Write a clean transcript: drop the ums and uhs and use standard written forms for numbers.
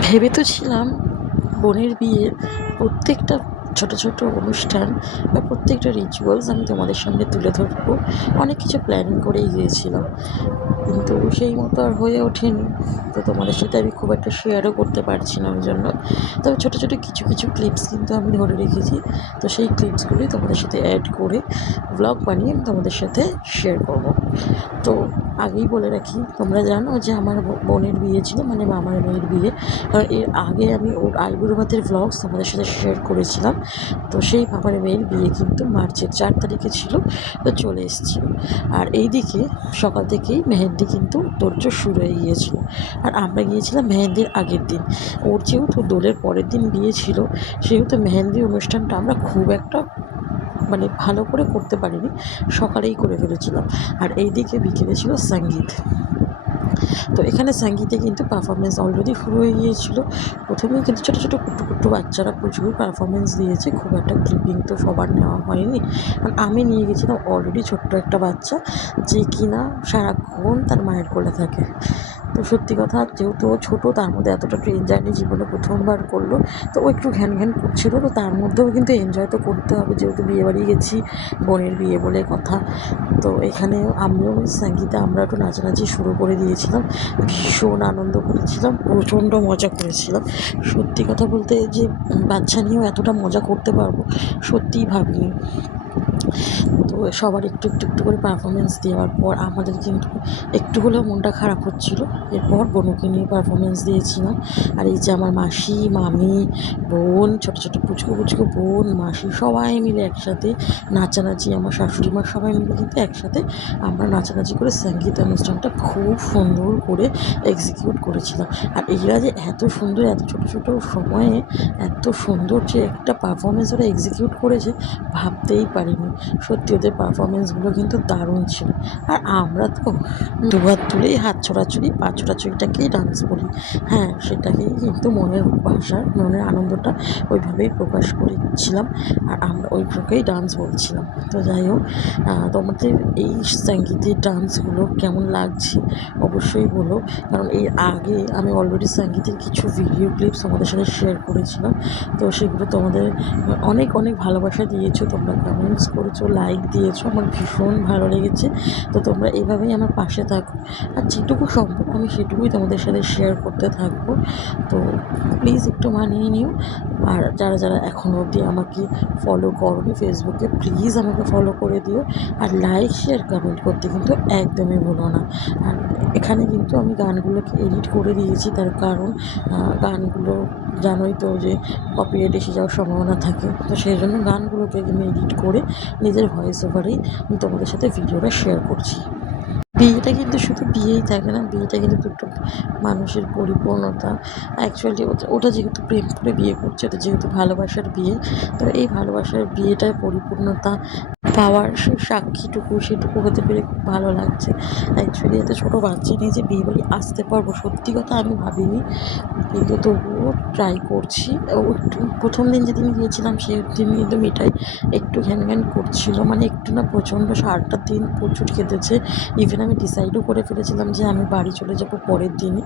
ভেবে তো ছিলাম বোনের বিয়ের প্রত্যেকটা ছোট ছোট অনুষ্ঠান বা প্রত্যেকটা রিচুয়ালস আমি তোমাদের সামনে তুলে ধরবো। অনেক কিছু প্ল্যানিং করেই গিয়েছিলাম, কিন্তু সেই মতো আর হয়ে ওঠেনি। তো তোমাদের সাথে আমি খুব একটা শেয়ারও করতে পারছি না ওই জন্য। তবে ছোটো ছোটো কিছু কিছু ক্লিপস কিন্তু আমি ধরে রেখেছি। তো সেই ক্লিপসগুলি তোমাদের সাথে অ্যাড করে ব্লগ বানিয়ে আমি তোমাদের সাথে শেয়ার করব। তো আগেই বলে রাখি, তোমরা জানো যে আমার বোনের বিয়ে ছিল, মানে মামার মেয়ের বিয়ে। কারণ এর আগে আমি ওর আইবুড়ো ভাতের ভ্লগস তোমাদের সাথে শেয়ার করেছিলাম। তো সেই মামার মেয়ের বিয়ে কিন্তু মার্চের 4 তারিখে ছিল, তো চলে এসেছিল। আর এইদিকে সকাল থেকেই মেহেন্দি কিন্তু তোড়জোড় শুরু হয়ে গিয়েছিল। আর আমরা গিয়েছিলাম মেহেন্দির আগের দিন। ওর যেহেতু দোলের পরের দিন বিয়ে ছিল, সেহেতু মেহেন্দি অনুষ্ঠানটা আমরা খুব একটা মানে ভালো করে করতে পারিনি, সকালেই করে ফেলেছিলাম। আর এইদিকে বিকেলে ছিল সঙ্গীত। তো এখানে সঙ্গীতে কিন্তু পারফরমেন্স অলরেডি শুরু হয়ে গিয়েছিল। প্রথমেই কিন্তু ছোটো ছোটো কুট্টু কুট্টু বাচ্চারা প্রচুর পারফরমেন্স দিয়েছে, খুব একটা ক্লিপিং তো সবার নেওয়া হয়নি। কারণ আমি নিয়ে গেছিলাম অলরেডি ছোট্ট একটা বাচ্চা, যে কিনা সারাক্ষণ তার মায়ের কোলে থাকে। তো সত্যি কথা, যেহেতু ও ছোটো, তার মধ্যে এতটা ট্রেন জার্নি জীবনে প্রথমবার করলো, তো ও একটু ঘ্যান ঘ্যান করছিলো। তো তার মধ্যেও কিন্তু এনজয় তো করতে হবে, যেহেতু বিয়েবাড়ি গেছি, বোনের বিয়ে বলে কথা। তো এখানে আমিও সঙ্গীতে আমরা একটু নাচানাচি শুরু করে দিয়েছিলাম। ভীষণ আনন্দ করেছিলাম, প্রচণ্ড মজা করেছিলাম। সত্যি কথা বলতে, যে বাচ্চা নিয়েও এতটা মজা করতে পারবো সত্যিই ভাবিনি। তো সবার একটু একটু একটু করে পারফরমেন্স দেওয়ার পর আমাদের কিন্তু একটু হলেও মনটা খারাপ হচ্ছিলো। এরপর বোনকে নিয়ে পারফরমেন্স দিয়েছিলাম। আর এই যে আমার মাসি, মামি, বোন, ছোটো ছোটো পুচকু পুচকু বোন, মাসি, সবাই মিলে একসাথে নাচানাচি, আমার শাশুড়ি মা সবাই মিলে কিন্তু একসাথে আমরা নাচানাচি করে সঙ্গীত অনুষ্ঠানটা খুব সুন্দর করে এক্সিকিউট করেছিলাম। আর এরা যে এত সুন্দর, এত ছোটো ছোটো সময়ে এত সুন্দর যে একটা পারফরমেন্স ওরা এক্সিকিউট করেছে, ভাবতেই পারিনি। সত্যি ওদের পারফরমেন্সগুলো কিন্তু দারুণ ছিল। আর আমরা তো দুহাত তুলেই হাত ছোড়াছুড়ি, পা ছোড়াছুড়িটাকেই ডান্স বলি। হ্যাঁ, সেটাকেই কিন্তু মনের ভাষা, মনের আনন্দটা ওইভাবেই প্রকাশ করেছিলাম। আর আমরা ওইভাবেই ডান্স বলছিলাম। তো যাই হোক, তোমাদের এই সঙ্গীতের ডান্সগুলো কেমন লাগছে অবশ্যই বলো। কারণ এর আগে আমি অলরেডি সঙ্গীতের কিছু ভিডিও ক্লিপস তোমাদের সাথে শেয়ার করেছিলাম। তো সেগুলো তোমাদের অনেক অনেক ভালোবাসা দিয়েছো, তোমরা কমেন্টস করেছো, লাইক দিয়েছো, আমার ভীষণ ভালো লেগেছে। তো তোমরা এভাবেই আমার পাশে থাকো, আর যেটুকু সম্ভব আমি সেটুকুই তোমাদের সাথে শেয়ার করতে থাকবো। তো প্লিজ একটু মানিয়ে নিও। আর যারা যারা এখনও অবধি আমাকে ফলো করোনি ফেসবুকে, প্লিজ আমাকে ফলো করে দিও। আর লাইক, শেয়ার, কমেন্ট করতে কিন্তু একদমই ভুলো না। আর এখানে কিন্তু আমি গানগুলোকে এডিট করে দিয়েছি, তার কারণ গানগুলো জানোই তো যে কপিরাইট এসে যাওয়ার সম্ভাবনা থাকে। তো সেই জন্য গানগুলোকে আমি এডিট করে নিজের ভয়েস ওভারেই আমি তোমাদের সাথে ভিডিওটা শেয়ার করছি। বিয়েটা কিন্তু শুধু বিয়েই থাকে না, বিয়েটা কিন্তু দুটো মানুষের পরিপূর্ণতা। অ্যাকচুয়ালি ওটা ওটা যেহেতু প্রেম করে বিয়ে করছে, ওটা যেহেতু ভালোবাসার বিয়ে, তো এই ভালোবাসার বিয়েটার পরিপূর্ণতা পাওয়ার সেই সাক্ষীটুকু, সেটুকু হতে পেরে খুব ভালো লাগছে। অ্যাকচুয়ালি এত ছোটো বাচ্চা নিয়ে যে বিয়ে বাড়ি আসতে পারবো, সত্যি কথা আমি ভাবিনি, কিন্তু তবুও ট্রাই করছি। ও একটু প্রথম দিন যেদিন গিয়েছিলাম সেদিন কিন্তু মিঠাই একটু ঘ্যান ঘ্যান করছিল, মানে একটু না, প্রচণ্ড সারাটা দিন প্রচুর কেঁদেছে। ইভেন আমি ডিসাইডও করে ফেলেছিলাম যে আমি বাড়ি চলে যাবো পরের দিনই।